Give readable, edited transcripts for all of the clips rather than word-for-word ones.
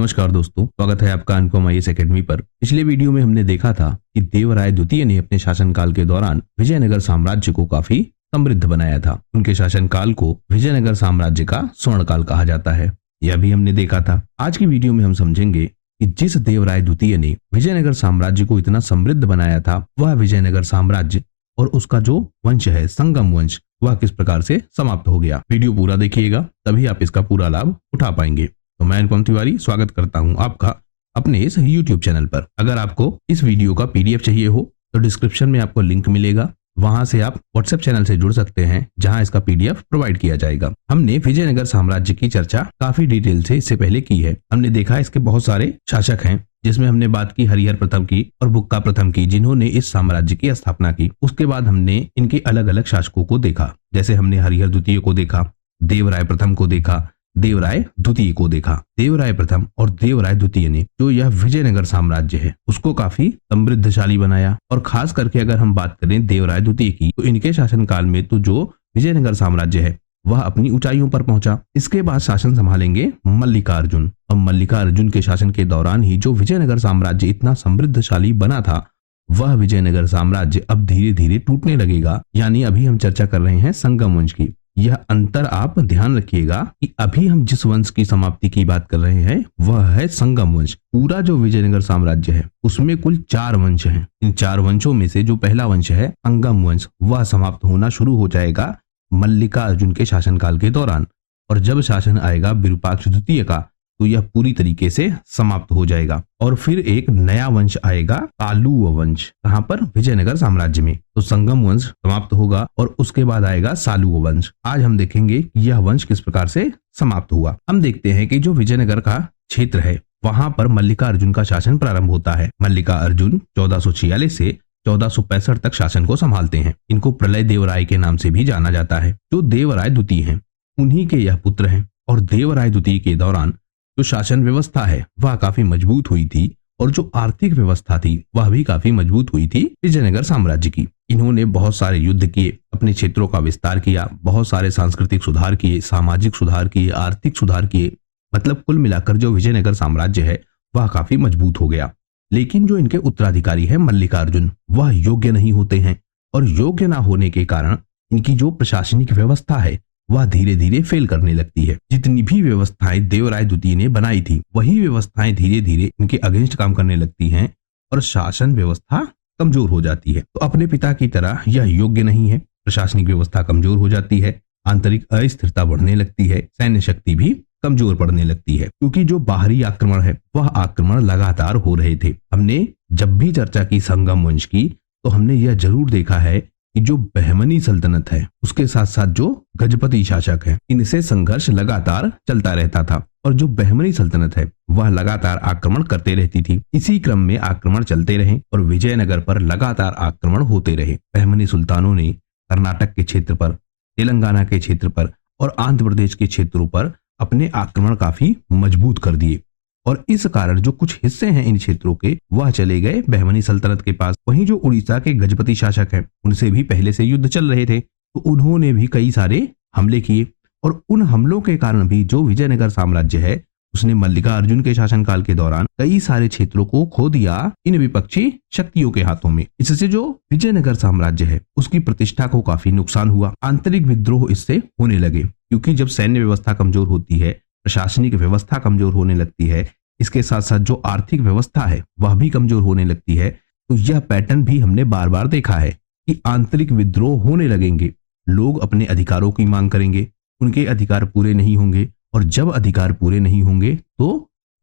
नमस्कार दोस्तों, स्वागत है आपका अनुपम आईएएस एकेडमी पर। पिछले वीडियो में हमने देखा था कि देवराय द्वितीय ने अपने शासनकाल के दौरान विजयनगर साम्राज्य को काफी समृद्ध बनाया था। उनके शासनकाल को विजयनगर साम्राज्य का स्वर्ण काल कहा जाता है, यह भी हमने देखा था। आज की वीडियो में हम समझेंगे कि जिस देवराय द्वितीय ने विजयनगर साम्राज्य को इतना समृद्ध बनाया था, वह विजयनगर साम्राज्य और उसका जो वंश है संगम वंश, वह किस प्रकार से समाप्त हो गया। वीडियो पूरा देखिएगा, तभी आप इसका पूरा लाभ उठा पाएंगे। तो मैं अनुपम तिवारी स्वागत करता हूं आपका अपने इस YouTube चैनल पर। अगर आपको इस वीडियो का PDF चाहिए हो तो डिस्क्रिप्शन में आपको लिंक मिलेगा, वहां से आप WhatsApp चैनल से जुड़ सकते हैं, जहां इसका PDF प्रोवाइड किया जाएगा। हमने विजयनगर साम्राज्य की चर्चा काफी डिटेल से इससे पहले की है। हमने देखा इसके बहुत सारे शासक हैं, जिसमें हमने बात की हरिहर प्रथम की और बुक्का प्रथम की, जिन्होंने इस साम्राज्य की स्थापना की। उसके बाद हमने इनके अलग अलग शासकों को देखा, जैसे हमने हरिहर द्वितीय को देखा, देवराय प्रथम को देखा, देवराय द्वितीय को देखा। देवराय प्रथम और देवराय द्वितीय ने जो यह विजयनगर साम्राज्य है उसको काफी समृद्धशाली बनाया। और खास करके अगर हम बात करें देवराय द्वितीय की, तो इनके शासनकाल में तो जो विजयनगर साम्राज्य है वह अपनी ऊंचाइयों पर पहुंचा। इसके बाद शासन संभालेंगे मल्लिकार्जुन, और मल्लिकार्जुन के शासन के दौरान ही जो विजयनगर साम्राज्य इतना समृद्धशाली बना था, वह विजयनगर साम्राज्य अब धीरे धीरे टूटने लगेगा। यानी अभी हम चर्चा कर रहे हैं संगम वंश की। यह अंतर आप ध्यान रखिएगा कि अभी हम जिस वंश की समाप्ति की बात कर रहे हैं वह है संगम वंश। पूरा जो विजयनगर साम्राज्य है उसमें कुल 4 वंश हैं। इन 4 वंशों में से जो पहला वंश है संगम वंश, वह समाप्त होना शुरू हो जाएगा मल्लिकार्जुन के शासनकाल के दौरान। और जब शासन आएगा विरूपाक्ष द्वितीय का, तो यह पूरी तरीके से समाप्त हो जाएगा। और फिर एक नया वंश आएगा सालुव वंश। कहां पर? विजयनगर साम्राज्य में। तो संगम वंश समाप्त होगा और उसके बाद आएगा सालुव वंश। आज हम देखेंगे कि यह वंश किस प्रकार से समाप्त हुआ। हम देखते हैं कि जो विजयनगर का क्षेत्र है वहां पर मल्लिकार्जुन का शासन प्रारंभ होता है। मल्लिकार्जुन 1446 से 1465 तक शासन को संभालते हैं। इनको प्रलय देवराय के नाम से भी जाना जाता है। जो देवराय द्वितीय हैं उन्हीं के यह पुत्र हैं। और देवराय द्वितीय के दौरान जो शासन व्यवस्था है वह काफी मजबूत हुई थी, और जो आर्थिक व्यवस्था थी वह भी काफी मजबूत हुई थी विजयनगर साम्राज्य की। इन्होंने बहुत सारे युद्ध किए, अपने क्षेत्रों का विस्तार किया, बहुत सारे सांस्कृतिक सुधार किए, सामाजिक सुधार किए, आर्थिक सुधार किए। मतलब कुल मिलाकर जो विजयनगर साम्राज्य है वह काफी मजबूत हो गया। लेकिन जो इनके उत्तराधिकारी है मल्लिकार्जुन, वह योग्य नहीं होते हैं, और योग्य ना होने के कारण इनकी जो प्रशासनिक व्यवस्था है वह धीरे धीरे फेल करने लगती है। जितनी भी व्यवस्थाएं देवराय द्वितीय ने बनाई थी, वही व्यवस्थाएं धीरे धीरे इनके अगेंस्ट काम करने लगती हैं और शासन व्यवस्था कमजोर हो जाती है। तो अपने पिता की तरह यह योग्य नहीं है, प्रशासनिक व्यवस्था कमजोर हो जाती है, आंतरिक अस्थिरता बढ़ने लगती है, सैन्य शक्ति भी कमजोर पड़ने लगती है, क्योंकि जो बाहरी आक्रमण है वह आक्रमण लगातार हो रहे थे। हमने जब भी चर्चा की संगम वंश की, तो हमने यह जरूर देखा है कि जो बहमनी सल्तनत है उसके साथ साथ जो गजपति शासक है, इनसे संघर्ष लगातार चलता रहता था। और जो बहमनी सल्तनत है वह लगातार आक्रमण करते रहती थी। इसी क्रम में आक्रमण चलते रहे और विजयनगर पर लगातार आक्रमण होते रहे। बहमनी सुल्तानों ने कर्नाटक के क्षेत्र पर, तेलंगाना के क्षेत्र पर और आंध्र प्रदेश के क्षेत्रों पर अपने आक्रमण काफी मजबूत कर दिए। और इस कारण जो कुछ हिस्से हैं इन क्षेत्रों के, वह चले गए बहमनी सल्तनत के पास। वहीं जो उड़ीसा के गजपति शासक हैं, उनसे भी पहले से युद्ध चल रहे थे, तो उन्होंने भी कई सारे हमले किए। और उन हमलों के कारण भी जो विजयनगर साम्राज्य है उसने मल्लिकार्जुन के शासनकाल के दौरान कई सारे क्षेत्रों को खो दिया इन विपक्षी शक्तियों के हाथों में। इससे जो विजयनगर साम्राज्य है उसकी प्रतिष्ठा को काफी नुकसान हुआ। आंतरिक विद्रोह इससे होने लगे, क्योंकि जब सैन्य व्यवस्था कमजोर होती है, प्रशासनिक व्यवस्था कमजोर होने लगती है, इसके साथ साथ जो आर्थिक व्यवस्था है वह भी कमजोर होने लगती है, तो यह पैटर्न भी हमने बार बार देखा है कि आंतरिक विद्रोह होने लगेंगे। लोग अपने अधिकारों की मांग करेंगे, उनके अधिकार पूरे नहीं होंगे, और जब अधिकार पूरे नहीं होंगे तो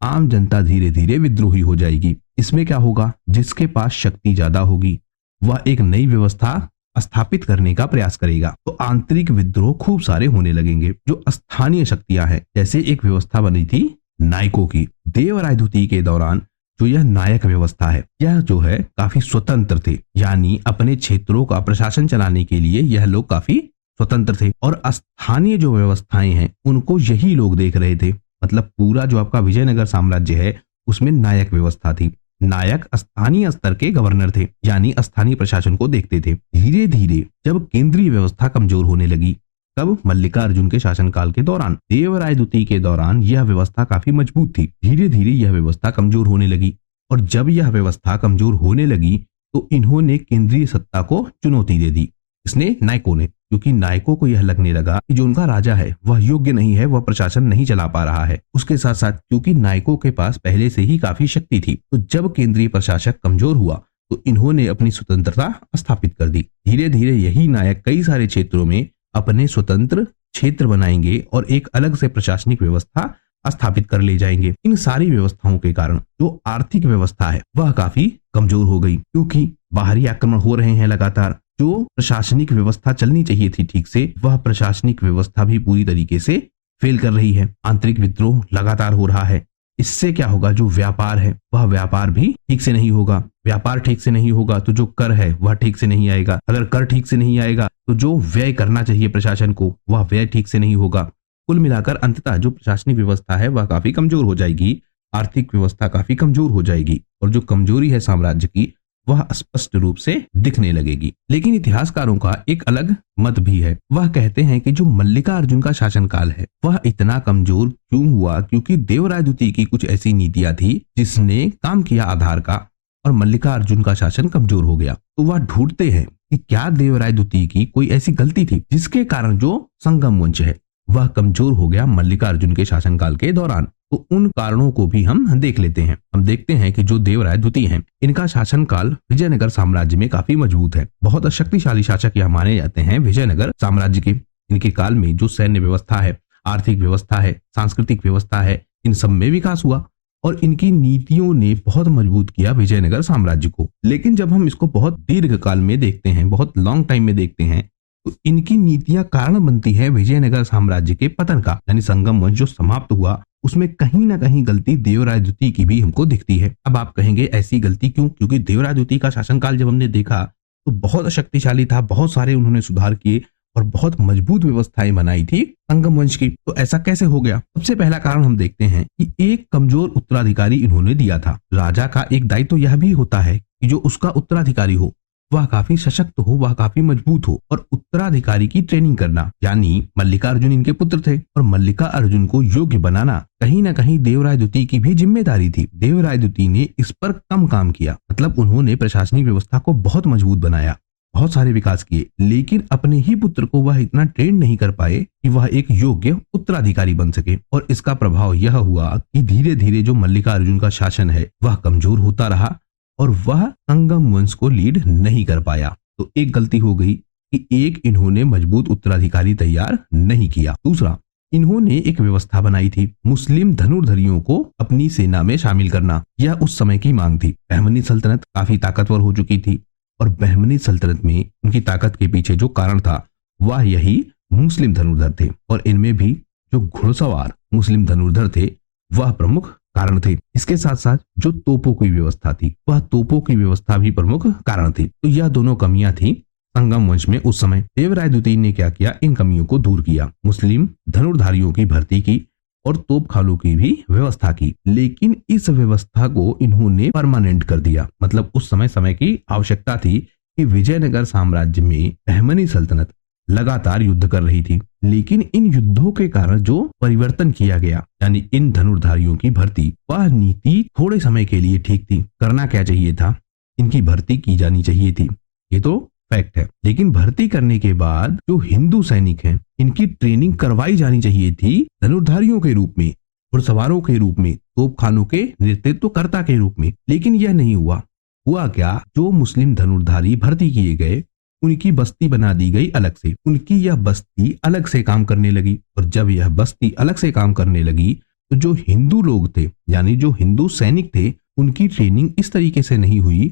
आम जनता धीरे धीरे विद्रोही हो जाएगी। इसमें क्या होगा? जिसके पास शक्ति ज्यादा होगी वह एक नई व्यवस्था स्थापित करने का प्रयास करेगा, तो आंतरिक विद्रोह खूब सारे होने लगेंगे। जो स्थानीय शक्तियां हैं, जैसे एक व्यवस्था बनी थी नायकों की। देवराय द्वितीय के दौरान जो यह नायक व्यवस्था है, यह जो है काफी स्वतंत्र थे, यानी अपने क्षेत्रों का प्रशासन चलाने के लिए यह लोग काफी स्वतंत्र थे। और स्थानीय जो व्यवस्थाएं हैं उनको यही लोग देख रहे थे। मतलब पूरा जो आपका विजयनगर साम्राज्य है उसमें नायक व्यवस्था थी। नायक स्थानीय स्तर के गवर्नर थे, यानी स्थानीय प्रशासन को देखते थे। धीरे धीरे जब केंद्रीय व्यवस्था कमजोर होने लगी, तब मल्लिकार्जुन के शासनकाल के दौरान। देवराय द्वितीय के दौरान यह व्यवस्था काफी मजबूत थी। धीरे धीरे यह व्यवस्था कमजोर होने लगी और जब यह व्यवस्था कमजोर होने लगी तो इन्होंने केंद्रीय सत्ता को चुनौती दे दी। इसने नायकों ने, क्योंकि नायकों को यह लगने लगा कि जो उनका राजा है वह योग्य नहीं है, वह प्रशासन नहीं चला पा रहा है। उसके साथ साथ क्योंकि नायकों के पास पहले से ही काफी शक्ति थी, तो जब केंद्रीय प्रशासक कमजोर हुआ तो इन्होंने अपनी स्वतंत्रता स्थापित कर दी। धीरे धीरे यही नायक कई सारे क्षेत्रों में अपने स्वतंत्र क्षेत्र बनाएंगे और एक अलग से प्रशासनिक व्यवस्था स्थापित कर ले जाएंगे। इन सारी व्यवस्थाओं के कारण जो आर्थिक व्यवस्था है वह काफी कमजोर हो गई, क्योंकि बाहरी आक्रमण हो रहे हैं लगातार। जो प्रशासनिक व्यवस्था चलनी चाहिए थी ठीक से, वह प्रशासनिक व्यवस्था भी पूरी तरीके से फेल कर रही है। आंतरिक विद्रोह लगातार हो रहा है। इससे क्या होगा, जो व्यापार है वह व्यापार भी ठीक से नहीं होगा। व्यापार ठीक से नहीं होगा तो जो कर है वह ठीक से नहीं आएगा। अगर कर ठीक से नहीं आएगा तो जो व्यय करना चाहिए प्रशासन को वह व्यय ठीक से नहीं होगा। कुल मिलाकर अंततः जो प्रशासनिक व्यवस्था है वह काफी कमजोर हो जाएगी, आर्थिक व्यवस्था काफी कमजोर हो जाएगी और जो कमजोरी है साम्राज्य की वह स्पष्ट रूप से दिखने लगेगी। लेकिन इतिहासकारों का एक अलग मत भी है। वह कहते हैं कि जो मल्लिकार्जुन का शासनकाल है वह इतना कमजोर क्यों हुआ, क्योंकि देवराय द्वितीय की कुछ ऐसी नीतियां थी जिसने काम किया आधार का और मल्लिकार्जुन का शासन कमजोर हो गया। तो वह ढूंढते हैं कि क्या देवराय द्वितीय की कोई ऐसी गलती थी जिसके कारण जो संगम वंश है वह कमजोर हो गया मल्लिकार्जुन के शासनकाल के दौरान। तो उन कारणों को भी हम देख लेते हैं। हम देखते हैं कि जो देवराय द्वितीय हैं इनका शासनकाल विजयनगर साम्राज्य में काफी मजबूत है। बहुत शक्तिशाली शासक यह माने जाते हैं विजयनगर साम्राज्य के। इनके काल में जो सैन्य व्यवस्था है, आर्थिक व्यवस्था है, सांस्कृतिक व्यवस्था है, इन सब में विकास हुआ और इनकी नीतियों ने बहुत मजबूत किया विजयनगर साम्राज्य को। लेकिन जब हम इसको बहुत दीर्घ काल में देखते हैं, बहुत लॉन्ग टाइम में देखते हैं, तो इनकी नीतियां कारण बनती है विजयनगर साम्राज्य के पतन का। यानी संगम वंश जो समाप्त हुआ उसमें कहीं ना कहीं गलती देवराय द्वितीय की भी हमको दिखती है। अब आप कहेंगे ऐसी गलती क्यों? क्योंकि देवराय द्वितीय का शासनकाल जब हमने देखा तो बहुत शक्तिशाली था, बहुत सारे उन्होंने सुधार किए और बहुत मजबूत व्यवस्थाएं बनाई थी संगम वंश की। तो ऐसा कैसे हो गया? सबसे पहला कारण हम देखते हैं कि एक कमजोर उत्तराधिकारी इन्होंने दिया था। राजा का एक दायित्व तो यह भी होता है कि जो उसका उत्तराधिकारी हो वह काफी सशक्त हो, वह काफी मजबूत हो और उत्तराधिकारी की ट्रेनिंग करना। यानी मल्लिकार्जुन इनके पुत्र थे और मल्लिकार्जुन को योग्य बनाना कहीं ना कहीं देवराय द्वितीय की भी जिम्मेदारी थी। देवराय द्वितीय ने इस पर कम काम किया, मतलब उन्होंने प्रशासनिक व्यवस्था को बहुत मजबूत बनाया, बहुत सारे विकास किए, लेकिन अपने ही पुत्र को वह इतना ट्रेन नहीं कर पाए कि वह एक योग्य उत्तराधिकारी बन सके। और इसका प्रभाव यह हुआ कि धीरे धीरे जो मल्लिकार्जुन का शासन है वह कमजोर होता रहा और वह संगम वंश को लीड नहीं कर पाया। तो एक गलती हो गई कि एक इन्होंने मजबूत उत्तराधिकारी तैयार नहीं किया। दूसरा, इन्होंने एक व्यवस्था बनाई थी मुस्लिम धनुर्धरियों को अपनी सेना में शामिल करना। यह उस समय की मांग थी। बहमनी सल्तनत काफी ताकतवर हो चुकी थी और बहमनी सल्तनत में उनकी ताकत के पीछे जो कारण था वह यही मुस्लिम धनुर्धर थे और इनमें भी जो घुड़सवार मुस्लिम धनुर्धर थे वह प्रमुख कारण थे। इसके साथ साथ जो तोपों की व्यवस्था थी वह तोपों की व्यवस्था भी प्रमुख कारण थी। तो यह दोनों कमियां थी संगम वंश में उस समय। देवराय द्वितीय ने क्या किया? इन कमियों को दूर किया, मुस्लिम धनुर्धारियों की भर्ती की और तोपखालों की भी व्यवस्था की। लेकिन इस व्यवस्था को इन्होंने परमानेंट कर दिया। मतलब उस समय की आवश्यकता थी कि विजयनगर साम्राज्य में बहमनी सल्तनत लगातार युद्ध कर रही थी, लेकिन इन युद्धों के कारण जो परिवर्तन किया गया यानी इन धनुर्धारियों की भर्ती, वह नीति थोड़े समय के लिए ठीक थी। करना क्या चाहिए था? इनकी भर्ती की जानी चाहिए थी, ये तो फैक्ट है। लेकिन भर्ती करने के बाद जो हिंदू सैनिक हैं इनकी ट्रेनिंग करवाई जानी चाहिए थी धनुर्धारियों के रूप में, घुड़सवारों के रूप में, तोपखानों के नेतृत्वकर्ता के रूप में। लेकिन यह नहीं हुआ। हुआ क्या? जो मुस्लिम धनुर्धारी भर्ती किए गए उनकी बस्ती बना दी गई अलग से। उनकी यह बस्ती अलग से काम करने लगी और जब यह बस्ती अलग से काम करने लगी तो जो हिंदू लोग थे यानी जो हिंदू सैनिक थे उनकी ट्रेनिंग इस तरीके से नहीं हुई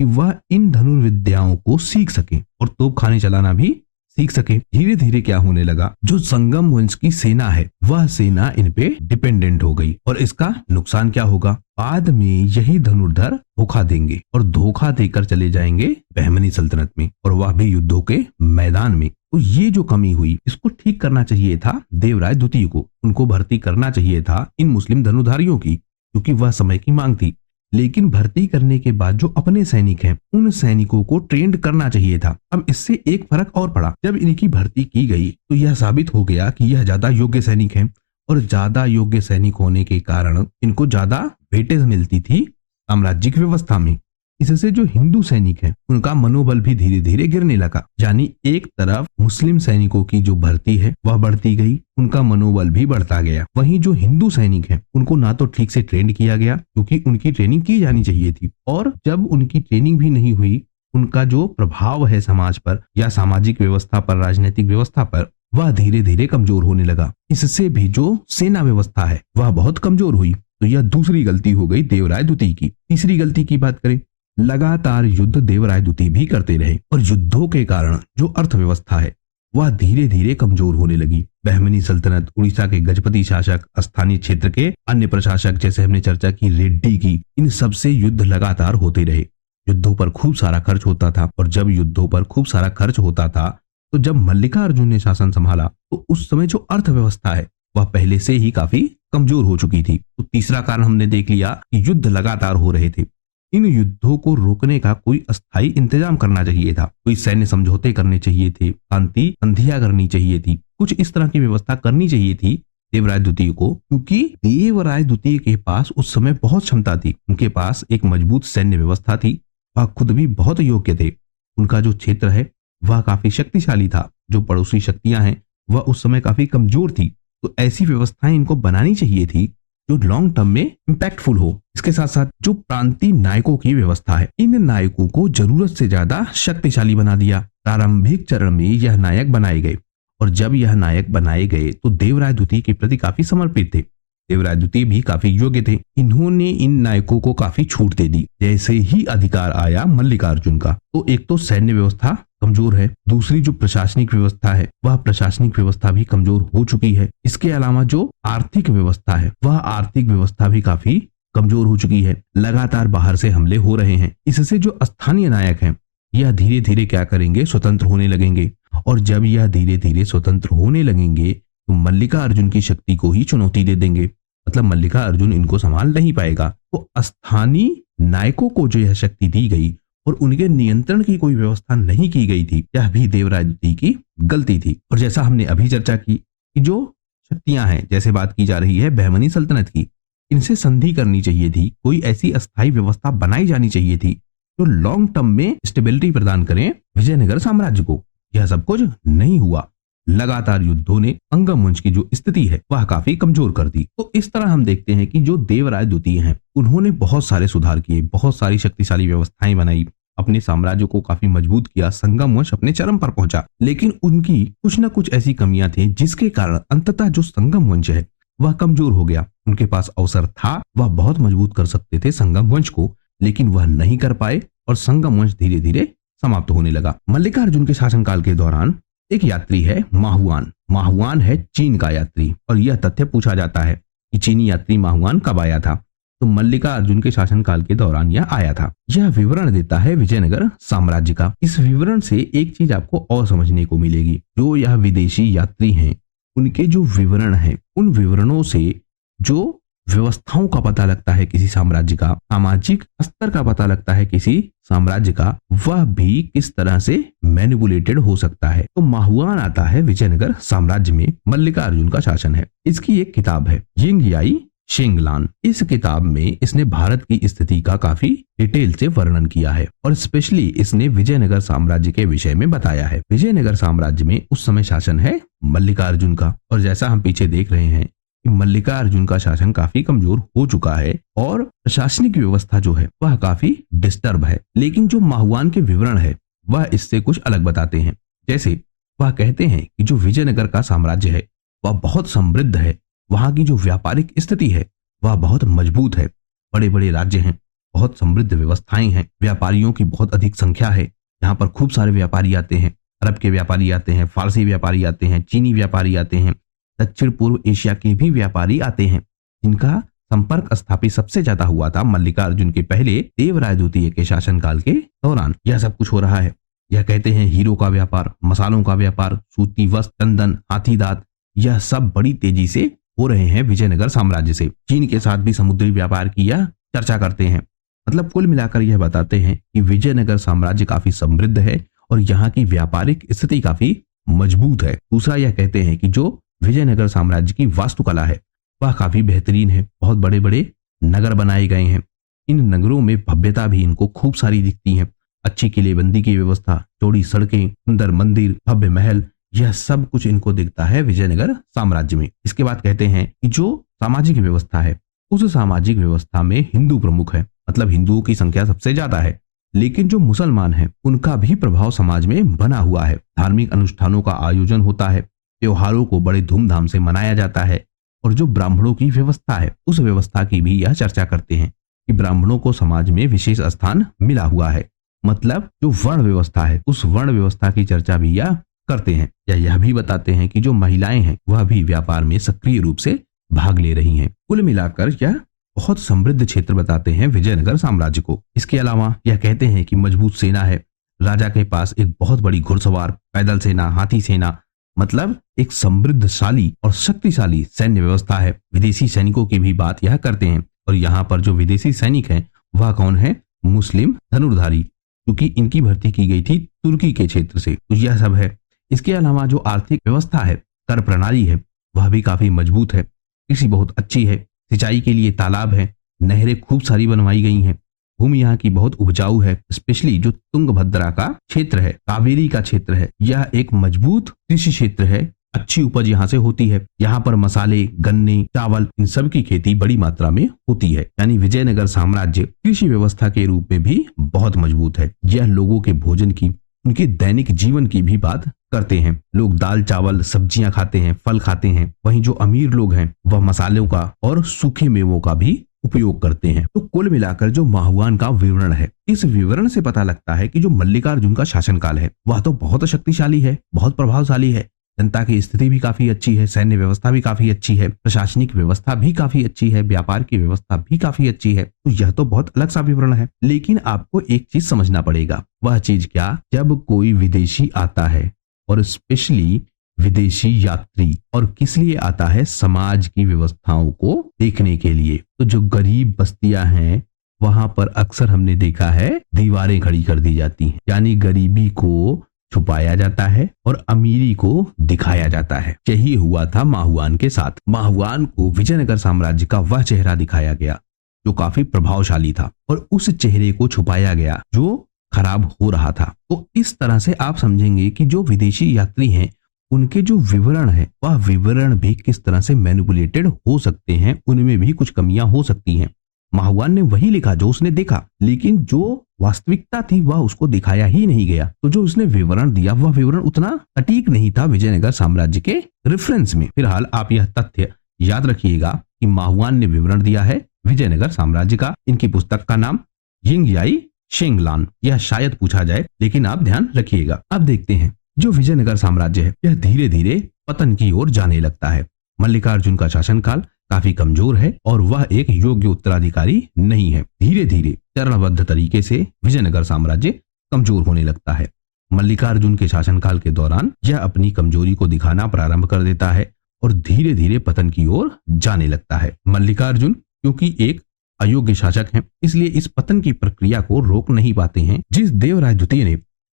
कि वह इन धनुर्विद्याओं को सीख सके और तोपखाने चलाना भी सीख सके। धीरे धीरे क्या होने लगा? जो संगम वंश की सेना है वह सेना इन पे डिपेंडेंट हो गई और इसका नुकसान क्या होगा? बाद में यही धनुर्धर धोखा देंगे और धोखा देकर चले जाएंगे बहमनी सल्तनत में और वह भी युद्धों के मैदान में। तो ये जो कमी हुई इसको ठीक करना चाहिए था देवराय द्वितीय को। उनको भर्ती करना चाहिए था इन मुस्लिम धनुर्धारियों की, क्योंकि वह समय की मांग थी। लेकिन भर्ती करने के बाद जो अपने सैनिक हैं उन सैनिकों को ट्रेंड करना चाहिए था। अब इससे एक फर्क और पड़ा, जब इनकी भर्ती की गई तो यह साबित हो गया कि यह ज्यादा योग्य सैनिक हैं और ज्यादा योग्य सैनिक होने के कारण इनको ज्यादा वेटेज मिलती थी साम्राज्यिक व्यवस्था में। इससे जो हिंदू सैनिक हैं उनका मनोबल भी धीरे धीरे गिरने लगा। यानी एक तरफ मुस्लिम सैनिकों की जो भर्ती है वह बढ़ती गई, उनका मनोबल भी बढ़ता गया। वहीं जो हिंदू सैनिक हैं उनको ना तो ठीक से ट्रेंड किया गया क्योंकि उनकी ट्रेनिंग की जानी चाहिए थी, और जब उनकी ट्रेनिंग भी नहीं हुई उनका जो प्रभाव है समाज पर या सामाजिक व्यवस्था पर, राजनीतिक व्यवस्था पर, वह धीरे धीरे कमजोर होने लगा। इससे भी जो सेना व्यवस्था है वह बहुत कमजोर हुई। तो यह दूसरी गलती हो गई देवराय द्वितीय की। तीसरी गलती की बात करें, लगातार युद्ध देवराय द्वितीय भी करते रहे और युद्धों के कारण जो अर्थव्यवस्था है वह धीरे धीरे कमजोर होने लगी। बहमनी सल्तनत, उड़ीसा के गजपति शासक, स्थानीय क्षेत्र के अन्य प्रशासक, जैसे हमने चर्चा की रेड्डी की, इन सबसे युद्ध लगातार होते रहे। युद्धों पर खूब सारा खर्च होता था, और जब युद्धों पर खूब सारा खर्च होता था तो जब मल्लिकार्जुन ने शासन संभाला तो उस समय जो अर्थव्यवस्था है वह पहले से ही काफी कमजोर हो चुकी थी। तो तीसरा कारण हमने देख लिया कि युद्ध लगातार हो रहे थे। इन युद्धों को रोकने का कोई अस्थायी इंतजाम करना चाहिए था, कोई सैन्य समझौते करने चाहिए थे, शांति संधियां करनी चाहिए थी, कुछ इस तरह की व्यवस्था करनी चाहिए थी देवराय द्वितीय को, क्योंकि देवराय द्वितीय के पास उस समय बहुत क्षमता थी। उनके पास एक मजबूत सैन्य व्यवस्था थी, वह खुद भी बहुत योग्य थे। उनका जो क्षेत्र है वह काफी शक्तिशाली था, जो पड़ोसी शक्तियां हैं वह उस समय काफी कमजोर थी। तो ऐसी व्यवस्थाएं इनको बनानी चाहिए थी जो लॉन्ग टर्म में इंपैक्टफुल हो। इसके साथ साथ जो प्रांतीय नायकों की व्यवस्था है, इन नायकों को जरूरत से ज्यादा शक्तिशाली बना दिया। प्रारंभिक चरण में यह नायक बनाए गए, और जब यह नायक बनाए गए तो देवराय द्वितीय के प्रति काफी समर्पित थे। देवराय द्वितीय भी काफी योग्य थे। इन्होंने इन नायकों को काफी छूट दे दी। जैसे ही अधिकार आया मल्लिकार्जुन का, तो एक तो सैन्य व्यवस्था कमजोर है, दूसरी जो प्रशासनिक व्यवस्था है वह प्रशासनिक व्यवस्था भी कमजोर हो चुकी है। इसके अलावा जो आर्थिक व्यवस्था है वह आर्थिक व्यवस्था भी काफी कमजोर हो चुकी है। लगातार बाहर से हमले हो रहे हैं। इससे जो स्थानीय नायक हैं यह धीरे धीरे क्या करेंगे, स्वतंत्र होने लगेंगे, और जब यह धीरे धीरे स्वतंत्र होने लगेंगे तो मल्लिकार्जुन की शक्ति को ही चुनौती दे देंगे। मतलब मल्लिकार्जुन इनको संभाल नहीं पाएगा। तो स्थानीय नायकों को जो यह शक्ति दी गई और उनके नियंत्रण की कोई व्यवस्था नहीं की गई थी, यह भी देवराय द्वितीय की गलती थी। और जैसा हमने अभी चर्चा की कि जो शक्तियां हैं, जैसे बात की जा रही है बहमनी सल्तनत की, इनसे संधि करनी चाहिए थी, कोई ऐसी अस्थायी व्यवस्था बनाई जानी चाहिए थी जो लॉन्ग टर्म में स्टेबिलिटी प्रदान करें विजयनगर साम्राज्य को। यह सब कुछ नहीं हुआ। लगातार युद्धों ने अंगम वंश की जो स्थिति है वह काफी कमजोर कर दी। तो इस तरह हम देखते हैं कि जो देवराय द्वितीय हैं उन्होंने बहुत सारे सुधार किए, बहुत सारी शक्तिशाली व्यवस्थाएं बनाई, अपने साम्राज्य को काफी मजबूत किया, संगम वंश अपने चरम पर पहुंचा। लेकिन उनकी कुछ न कुछ ऐसी कमियां थी जिसके कारण अंततः जो संगम वंश है वह कमजोर हो गया। उनके पास अवसर था, वह बहुत मजबूत कर सकते थे संगम वंश को, लेकिन वह नहीं कर पाए और संगम वंश धीरे धीरे समाप्त होने लगा। मल्लिकार्जुन के शासनकाल के दौरान एक यात्री है माहुआन। माहुआन है चीन का यात्री, और यह तथ्य पूछा जाता है कि चीनी यात्री माहुआन कब आया था। तो मल्लिकार्जुन के शासनकाल के दौरान यह आया था। यह विवरण देता है विजयनगर साम्राज्य का। इस विवरण से एक चीज आपको और समझने को मिलेगी, जो यह विदेशी यात्री हैं उनके जो विवरण है, उन विवरणों से जो व्यवस्थाओं का पता लगता है किसी साम्राज्य का, सामाजिक स्तर का पता लगता है किसी साम्राज्य का, वह भी किस तरह से मैनिपुलेटेड हो सकता है। तो माहुआन आता है विजयनगर साम्राज्य में, मल्लिकार्जुन का शासन है। इसकी एक किताब है यिंगयाई शेंगलान। इस किताब में इसने भारत की स्थिति का काफी डिटेल से वर्णन किया है, और स्पेशली इसने विजयनगर साम्राज्य के विषय में बताया है। विजयनगर साम्राज्य में उस समय शासन है मल्लिकार्जुन का, और जैसा हम पीछे देख रहे हैं कि मल्लिकार्जुन का शासन काफी कमजोर हो चुका है और प्रशासनिक व्यवस्था जो है वह काफी डिस्टर्ब है। लेकिन जो माहुआन के विवरण है वह इससे कुछ अलग बताते हैं। जैसे वह कहते हैं कि जो विजयनगर का साम्राज्य है वह बहुत समृद्ध है, वहां की जो व्यापारिक स्थिति है वह बहुत मजबूत है, बड़े बड़े राज्य हैं, बहुत समृद्ध व्यवस्थाएं हैं, व्यापारियों की बहुत अधिक संख्या है। यहाँ पर खूब सारे व्यापारी आते हैं, अरब के व्यापारी आते हैं, फारसी व्यापारी आते हैं, चीनी व्यापारी आते हैं, दक्षिण पूर्व एशिया के भी व्यापारी आते हैं, जिनका संपर्क स्थापित सबसे ज्यादा हुआ था मल्लिकार्जुन के पहले देवराय द्वितीय के शासनकाल के दौरान। यह सब कुछ हो रहा है। यह कहते हैं हीरो का व्यापार, मसालों का व्यापार, सूती वस्त्र, चंदन, हाथी दांत, यह सब बड़ी तेजी से हो रहे हैं विजयनगर साम्राज्य से। चीन के साथ भी समुद्री व्यापार की यह चर्चा करते हैं। मतलब कुल मिलाकर यह बताते हैं कि विजयनगर साम्राज्य काफी समृद्ध है और यहाँ की व्यापारिक स्थिति काफी मजबूत है। दूसरा यह कहते हैं कि जो विजयनगर साम्राज्य की वास्तुकला है वह काफी बेहतरीन है। बहुत बड़े बड़े नगर बनाए गए हैं। इन नगरों में भव्यता भी इनको खूब सारी दिखती है। अच्छी किलेबंदी की व्यवस्था, चौड़ी सड़कें, सुंदर मंदिर, भव्य महल, यह सब कुछ इनको दिखता है विजयनगर साम्राज्य में। इसके बाद कहते हैं कि जो सामाजिक व्यवस्था है उस सामाजिक व्यवस्था में हिंदू प्रमुख है, मतलब हिंदुओं की संख्या सबसे ज्यादा है। लेकिन जो मुसलमान हैं उनका भी प्रभाव समाज में बना हुआ है। धार्मिक अनुष्ठानों का आयोजन होता है, त्योहारों को बड़े धूमधाम से मनाया जाता है। और जो ब्राह्मणों की व्यवस्था है उस व्यवस्था की भी यह चर्चा करते हैं कि ब्राह्मणों को समाज में विशेष स्थान मिला हुआ है। मतलब जो वर्ण व्यवस्था है उस वर्ण व्यवस्था की चर्चा भी यह करते हैं। या यह भी बताते हैं कि जो महिलाएं हैं वह भी व्यापार में सक्रिय रूप से भाग ले रही हैं। कुल मिलाकर यह बहुत समृद्ध क्षेत्र बताते हैं विजयनगर साम्राज्य को। इसके अलावा यह कहते हैं कि मजबूत सेना है। राजा के पास एक बहुत बड़ी घुड़सवार, पैदल सेना, हाथी सेना, मतलब एक समृद्धशाली और शक्तिशाली सैन्य व्यवस्था है। विदेशी सैनिकों की भी बात यह करते हैं। और यहाँ पर जो विदेशी सैनिक हैं वह कौन है? मुस्लिम धनुर्धारी, क्योंकि इनकी भर्ती की गई थी तुर्की के क्षेत्र से। तो यह सब है। इसके अलावा जो आर्थिक व्यवस्था है, कर प्रणाली है, वह भी काफी मजबूत है। कृषि बहुत अच्छी है। सिंचाई के लिए तालाब है, नहरें खूब सारी बनवाई गई हैं। भूमि यहाँ की बहुत उपजाऊ है। स्पेशली जो तुंगभद्रा का क्षेत्र है, कावेरी का क्षेत्र है, यह एक मजबूत कृषि क्षेत्र है। अच्छी उपज यहाँ से होती है। यहाँ पर मसाले, गन्ने, चावल, इन सब की खेती बड़ी मात्रा में होती है। यानी विजयनगर साम्राज्य कृषि व्यवस्था के रूप में भी बहुत मजबूत है। यह लोगों के भोजन की, उनके दैनिक जीवन की भी बात करते हैं। लोग दाल, चावल, सब्जियां खाते हैं, फल खाते हैं। वहीं जो अमीर लोग हैं वह मसालों का और सूखे मेवों का भी उपयोग करते हैं। तो कुल मिलाकर जो माहुआन का विवरण है, इस विवरण से पता लगता है कि जो मल्लिकार्जुन का शासनकाल है वह तो बहुत शक्तिशाली है, बहुत प्रभावशाली है। जनता की स्थिति भी काफी अच्छी है, सैन्य व्यवस्था भी काफी अच्छी है, प्रशासनिक व्यवस्था भी काफी अच्छी है, व्यापार की व्यवस्था भी काफी अच्छी है। तो यह तो बहुत अलग सा विवरण है। लेकिन आपको एक चीज समझना पड़ेगा। वह चीज क्या? जब कोई विदेशी आता है, और स्पेशली विदेशी यात्री, और किस लिए आता है? समाज की व्यवस्थाओं को देखने के लिए। तो जो गरीब बस्तियां हैं वहां पर अक्सर हमने देखा है दीवारें खड़ी कर दी जाती हैं। यानी गरीबी को छुपाया जाता है और अमीरी को दिखाया जाता है। यही हुआ था माहुआन के साथ। माहुआन को विजयनगर साम्राज्य का वह चेहरा दिखाया गया जो काफी प्रभावशाली था, और उस चेहरे को छुपाया गया जो खराब हो रहा था। तो इस तरह से आप समझेंगे कि जो विदेशी यात्री हैं उनके जो विवरण है वह विवरण भी किस तरह से मैनिपुलेटेड हो सकते हैं, उनमें भी कुछ कमियां हो सकती हैं। माहुआन ने वही लिखा जो उसने देखा, लेकिन जो वास्तविकता थी वह उसको दिखाया ही नहीं गया। तो जो उसने विवरण दिया वह विवरण उतना सटीक नहीं था विजयनगर साम्राज्य के रेफरेंस में। फिलहाल आप यह तथ्य याद रखिएगा कि माहुआन ने विवरण दिया है विजयनगर साम्राज्य का। इनकी पुस्तक का नाम यिंगयाई शेंगलान, यह शायद पूछा जाए, लेकिन आप ध्यान रखिएगा। अब देखते हैं जो विजयनगर साम्राज्य है यह धीरे धीरे पतन की ओर जाने लगता है। मल्लिकार्जुन का शासनकाल काफी कमजोर है और वह एक योग्य उत्तराधिकारी नहीं है। धीरे धीरे चरणबद्ध तरीके से विजयनगर साम्राज्य कमजोर होने लगता है। मल्लिकार्जुन के शासनकाल के दौरान यह अपनी कमजोरी को दिखाना प्रारंभ कर देता है और धीरे धीरे पतन की ओर जाने लगता है। मल्लिकार्जुन क्योंकि एक अयोग्य शासक हैं, इसलिए इस पतन की प्रक्रिया को रोक नहीं पाते हैं। जिस देवराय द्वितीय ने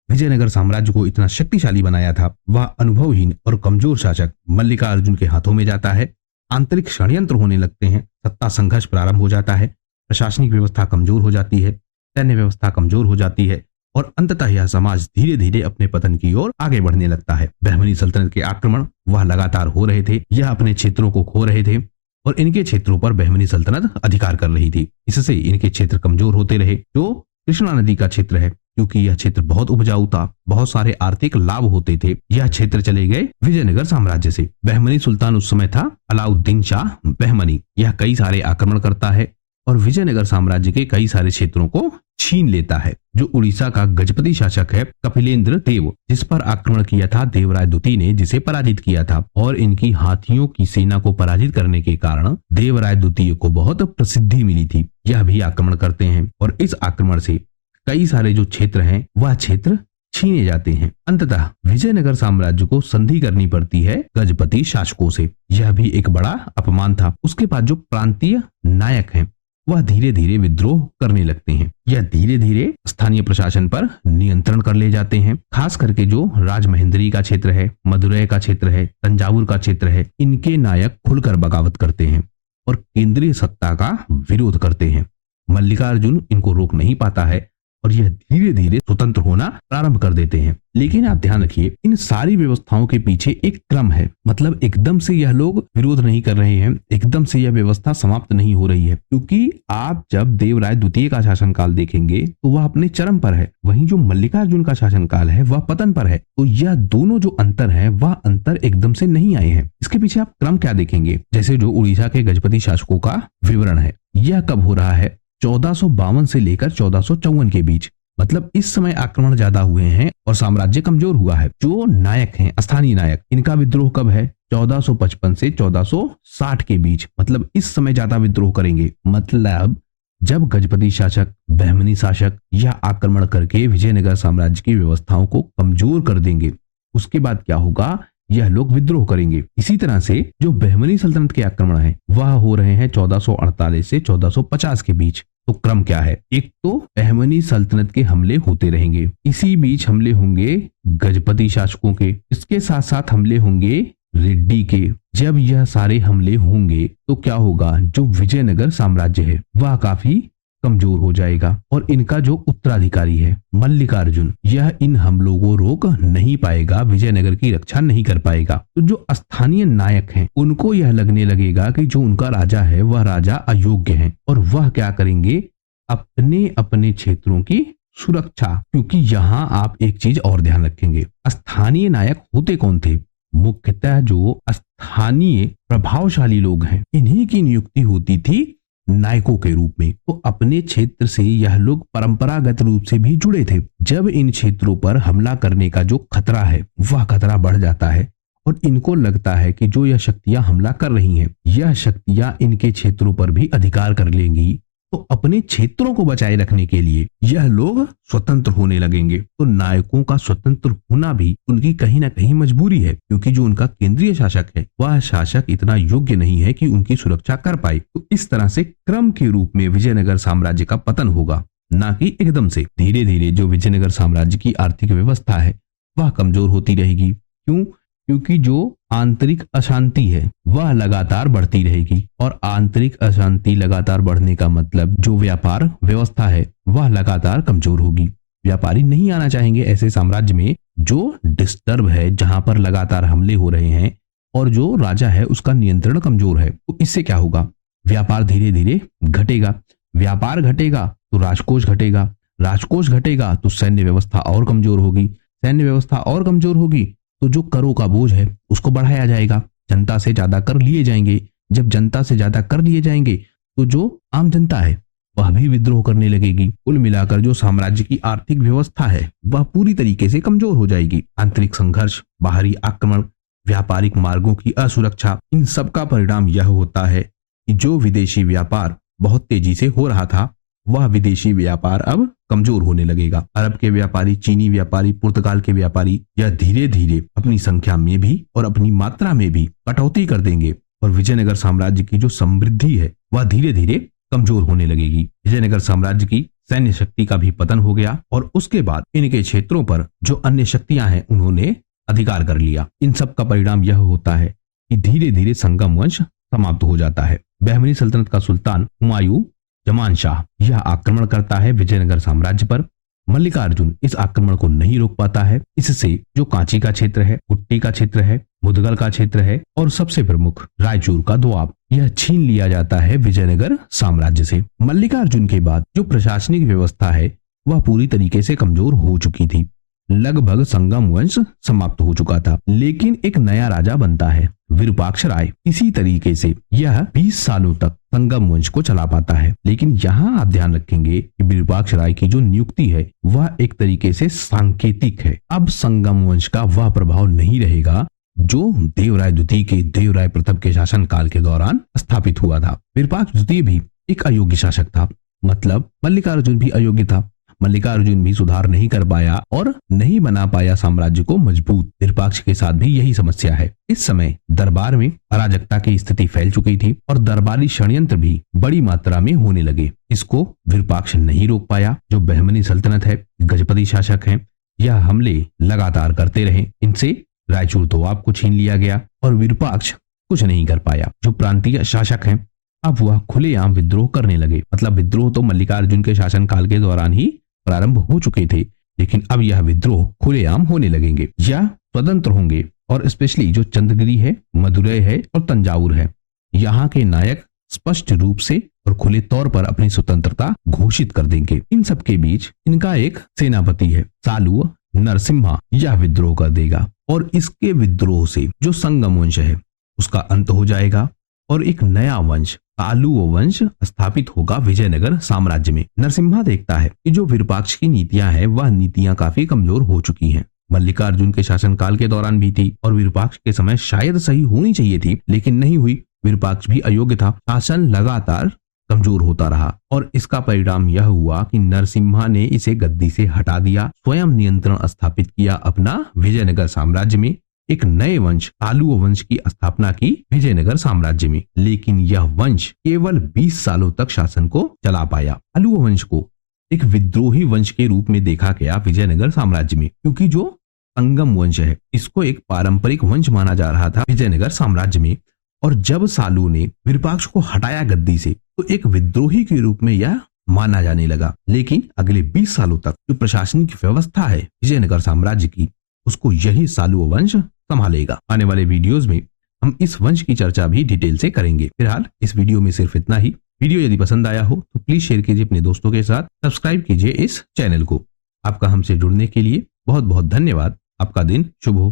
विजयनगर साम्राज्य को इतना शक्तिशाली बनाया था वह अनुभवहीन और कमजोर शासक मल्लिकार्जुन के हाथों में जाता है। आंतरिक षड्यंत्र होने लगते हैं, सत्ता संघर्ष प्रारंभ हो जाता है, प्रशासनिक व्यवस्था कमजोर हो जाती है, सैन्य व्यवस्था कमजोर हो जाती है और अंततः यह समाज धीरे धीरे अपने पतन की ओर आगे बढ़ने लगता है। बहमनी सल्तनत के आक्रमण वह लगातार हो रहे थे। यह अपने क्षेत्रों को खो रहे थे और इनके क्षेत्रों पर बहमनी सल्तनत अधिकार कर रही थी। इससे इनके क्षेत्र कमजोर होते रहे। जो कृष्णा नदी का क्षेत्र है, क्योंकि यह क्षेत्र बहुत उपजाऊ था, बहुत सारे आर्थिक लाभ होते थे, यह क्षेत्र चले गए विजयनगर साम्राज्य से। बहमनी सुल्तान उस समय था अलाउद्दीन शाह बहमनी। यह कई सारे आक्रमण करता है और विजयनगर साम्राज्य के कई सारे क्षेत्रों को छीन लेता है। जो उड़ीसा का गजपति शासक है कपिलेंद्र देव, जिस पर आक्रमण किया था देवराय द्वितीय ने, जिसे पराजित किया था, और इनकी हाथियों की सेना को पराजित करने के कारण देवराय द्वितीय को बहुत प्रसिद्धि मिली थी। यह भी आक्रमण करते हैं और इस आक्रमण से कई सारे जो क्षेत्र हैं वह क्षेत्र छीने जाते हैं। अंततः विजयनगर साम्राज्य को संधि करनी पड़ती है गजपति शासकों से। यह भी एक बड़ा अपमान था। उसके बाद जो प्रांतीय नायक हैं वह धीरे धीरे विद्रोह करने लगते हैं। यह धीरे धीरे स्थानीय प्रशासन पर नियंत्रण कर ले जाते हैं। खास करके जो राजमहेंद्री का क्षेत्र है, मदुरै का क्षेत्र है, तंजावुर का क्षेत्र है, इनके नायक खुलकर बगावत करते हैं और केंद्रीय सत्ता का विरोध करते हैं। मल्लिकार्जुन इनको रोक नहीं पाता है और यह धीरे धीरे स्वतंत्र होना प्रारंभ कर देते हैं। लेकिन आप ध्यान रखिए, इन सारी व्यवस्थाओं के पीछे एक क्रम है। मतलब एकदम से यह लोग विरोध नहीं कर रहे हैं, एकदम से यह व्यवस्था समाप्त नहीं हो रही है, क्योंकि आप जब देवराय द्वितीय का शासनकाल देखेंगे तो वह अपने चरम पर है, वहीं जो मल्लिकार्जुन का शासनकाल है वह पतन पर है। तो यह दोनों जो अंतर है वह अंतर एकदम से नहीं आए हैं। इसके पीछे आप क्रम क्या देखेंगे, जैसे जो उड़ीसा के गजपति शासकों का विवरण है, यह कब हो रहा है, 1452 से लेकर 1454 के बीच। मतलब इस समय आक्रमण ज्यादा हुए हैं और साम्राज्य कमजोर हुआ है। जो नायक हैं, स्थानीय नायक, इनका विद्रोह कब है, 1455 से 1460 के बीच। मतलब इस समय ज्यादा विद्रोह करेंगे। मतलब जब गजपति शासक, बहमनी शासक यह आक्रमण करके विजयनगर साम्राज्य की व्यवस्थाओं को कमजोर कर देंगे, उसके बाद क्या होगा, यह लोग विद्रोह करेंगे। इसी तरह से जो बहमनी सल्तनत के आक्रमण है वह हो रहे हैं 1448 से 1450 के बीच। तो क्रम क्या है, एक तो बहमनी सल्तनत के हमले होते रहेंगे, इसी बीच हमले होंगे गजपति शासकों के, इसके साथ साथ हमले होंगे रेड्डी के। जब यह सारे हमले होंगे तो क्या होगा, जो विजयनगर साम्राज्य है वह काफी कमजोर हो जाएगा और इनका जो उत्तराधिकारी है मल्लिकार्जुन, यह इन हमलों को रोक नहीं पाएगा, विजयनगर की रक्षा नहीं कर पाएगा। तो जो स्थानीय नायक हैं उनको यह लगने लगेगा कि जो उनका राजा है वह राजा अयोग्य है और वह क्या करेंगे, अपने अपने क्षेत्रों की सुरक्षा। क्योंकि यहाँ आप एक चीज और ध्यान रखेंगे, स्थानीय नायक होते कौन थे, मुख्यतः जो स्थानीय प्रभावशाली लोग हैं, इन्हीं की नियुक्ति होती थी नायकों के रूप में। तो अपने क्षेत्र से यह लोग परंपरागत रूप से भी जुड़े थे। जब इन क्षेत्रों पर हमला करने का जो खतरा है वह खतरा बढ़ जाता है और इनको लगता है कि जो यह शक्तियां हमला कर रही हैं, यह शक्तियां इनके क्षेत्रों पर भी अधिकार कर लेंगी। तो अपने क्षेत्रों को बचाए रखने के लिए यह लोग स्वतंत्र होने लगेंगे। तो नायकों का स्वतंत्र होना भी उनकी कहीं ना कहीं मजबूरी है, क्योंकि जो उनका केंद्रीय शासक है वह शासक इतना योग्य नहीं है कि उनकी सुरक्षा कर पाए। तो इस तरह से क्रम के रूप में विजयनगर साम्राज्य का पतन होगा, ना कि एकदम से। धीरे धीरे जो विजयनगर साम्राज्य की आर्थिक व्यवस्था है वह कमजोर होती रहेगी। क्यों, क्योंकि जो आंतरिक अशांति है वह लगातार बढ़ती रहेगी और आंतरिक अशांति लगातार बढ़ने का मतलब जो व्यापार व्यवस्था है वह लगातार कमजोर होगी। व्यापारी नहीं आना चाहेंगे ऐसे साम्राज्य में जो डिस्टर्ब है, जहां पर लगातार हमले हो रहे हैं और जो राजा है उसका नियंत्रण कमजोर है। तो इससे क्या होगा, व्यापार धीरे धीरे घटेगा। व्यापार घटेगा तो राजकोष घटेगा, राजकोष घटेगा तो सैन्य व्यवस्था और कमजोर होगी, सैन्य व्यवस्था और कमजोर होगी तो जो करों का बोझ है उसको बढ़ाया जाएगा, जनता से ज्यादा कर लिए जाएंगे। जब जनता से ज्यादा कर लिए जाएंगे तो जो आम जनता है वह भी विद्रोह करने लगेगी। कुल मिलाकर जो साम्राज्य की आर्थिक व्यवस्था है वह पूरी तरीके से कमजोर हो जाएगी। आंतरिक संघर्ष, बाहरी आक्रमण, व्यापारिक मार्गों की असुरक्षा, इन सब का परिणाम यह होता है कि जो विदेशी व्यापार बहुत तेजी से हो रहा था वह विदेशी व्यापार अब कमजोर होने लगेगा। अरब के व्यापारी, चीनी व्यापारी, पुर्तगाल के व्यापारी यह धीरे धीरे अपनी संख्या में भी और अपनी मात्रा में भी कटौती कर देंगे और विजयनगर साम्राज्य की जो समृद्धि है वह धीरे धीरे कमजोर होने लगेगी। विजयनगर साम्राज्य की सैन्य शक्ति का भी पतन हो गया और उसके बाद इनके क्षेत्रों पर जो अन्य शक्तियां हैं उन्होंने अधिकार कर लिया। इन सब का परिणाम यह होता है कि धीरे धीरे संगम वंश समाप्त हो जाता है। बहमनी सल्तनत का सुल्तान हुमायूं जमान शाह यह आक्रमण करता है विजयनगर साम्राज्य पर। मल्लिकार्जुन इस आक्रमण को नहीं रोक पाता है। इससे जो कांची का क्षेत्र है, गुट्टी का क्षेत्र है, मुदगल का क्षेत्र है और सबसे प्रमुख रायचूर का दोआब, यह छीन लिया जाता है विजयनगर साम्राज्य से। मल्लिकार्जुन के बाद जो प्रशासनिक व्यवस्था है वह पूरी तरीके से कमजोर हो चुकी थी। लगभग संगम वंश समाप्त हो चुका था, लेकिन एक नया राजा बनता है विरूपाक्ष राय। इसी तरीके से यह 20 सालों तक संगम वंश को चला पाता है। लेकिन यहाँ आप ध्यान रखेंगे कि विरूपाक्ष राय की जो नियुक्ति है वह एक तरीके से सांकेतिक है। अब संगम वंश का वह प्रभाव नहीं रहेगा जो देवराय द्वितीय के, देवराय प्रथम के शासनकाल के दौरान स्थापित हुआ था। विरूपाक्ष द्वितीय भी एक अयोग्य शासक था, मतलब मल्लिकार्जुन भी अयोग्य था। मल्लिकार्जुन भी सुधार नहीं कर पाया और नहीं बना पाया साम्राज्य को मजबूत। विरूपाक्ष के साथ भी यही समस्या है। इस समय दरबार में अराजकता की स्थिति फैल चुकी थी और दरबारी षड्यंत्र भी बड़ी मात्रा में होने लगे। इसको विरूपाक्ष नहीं रोक पाया। जो बहमनी सल्तनत है, गजपति शासक हैं, यह हमले लगातार करते रहे। इनसे रायचूर तो आपको छीन लिया गया और विरूपाक्ष कुछ नहीं कर पाया। जो प्रांतीय शासक हैं, अब वह खुलेआम विद्रोह करने लगे। मतलब विद्रोह तो मल्लिकार्जुन के शासनकाल के दौरान ही प्रारंभ हो चुके थे, लेकिन अब यह विद्रोह खुलेआम होने लगेंगे या स्वतंत्र होंगे। और स्पेशली जो चंद्रगिरी है, मदुरै है और तंजावुर है, यहाँ के नायक स्पष्ट रूप से और खुले तौर पर अपनी स्वतंत्रता घोषित कर देंगे। इन सब के बीच इनका एक सेनापति है, सालू नरसिम्हा, यह विद्रोह कर देगा और इसके विद्रोह से जो संगम वंश है उसका अंत हो जाएगा और एक नया वंश, सालू वंश, स्थापित होगा विजयनगर साम्राज्य में। नरसिम्हा देखता है कि जो विरूपाक्ष की नीतियां हैं वह नीतियां काफी कमजोर हो चुकी हैं। मल्लिकार्जुन के शासनकाल के दौरान भी थी और विरूपाक्ष के समय शायद सही होनी चाहिए थी, लेकिन नहीं हुई। विरूपाक्ष भी अयोग्य था। शासन लगातार कमजोर होता रहा और इसका परिणाम यह हुआ कि नरसिम्हा ने इसे गद्दी से हटा दिया, स्वयं नियंत्रण स्थापित किया अपना विजयनगर साम्राज्य में। एक नए वंश, सालू वंश की स्थापना की विजयनगर साम्राज्य में। लेकिन यह वंश केवल 20 सालों तक शासन को चला पाया। सालू वंश को एक विद्रोही वंश के रूप में देखा गया विजयनगर साम्राज्य में, क्योंकि जो संगम वंश है इसको एक पारंपरिक वंश माना जा रहा था विजयनगर साम्राज्य में। और जब सालू ने विरूपाक्ष को हटाया गद्दी से, तो एक विद्रोही के रूप में यह माना जाने लगा। लेकिन अगले 20 सालों तक जो प्रशासनिक व्यवस्था है विजयनगर साम्राज्य की, उसको यही सालू वंश संभालेगा। आने वाले वीडियोस में हम इस वंश की चर्चा भी डिटेल से करेंगे। फिलहाल इस वीडियो में सिर्फ इतना ही। वीडियो यदि पसंद आया हो तो प्लीज शेयर कीजिए अपने दोस्तों के साथ, सब्सक्राइब कीजिए इस चैनल को। आपका हमसे जुड़ने के लिए बहुत बहुत धन्यवाद। आपका दिन शुभ हो।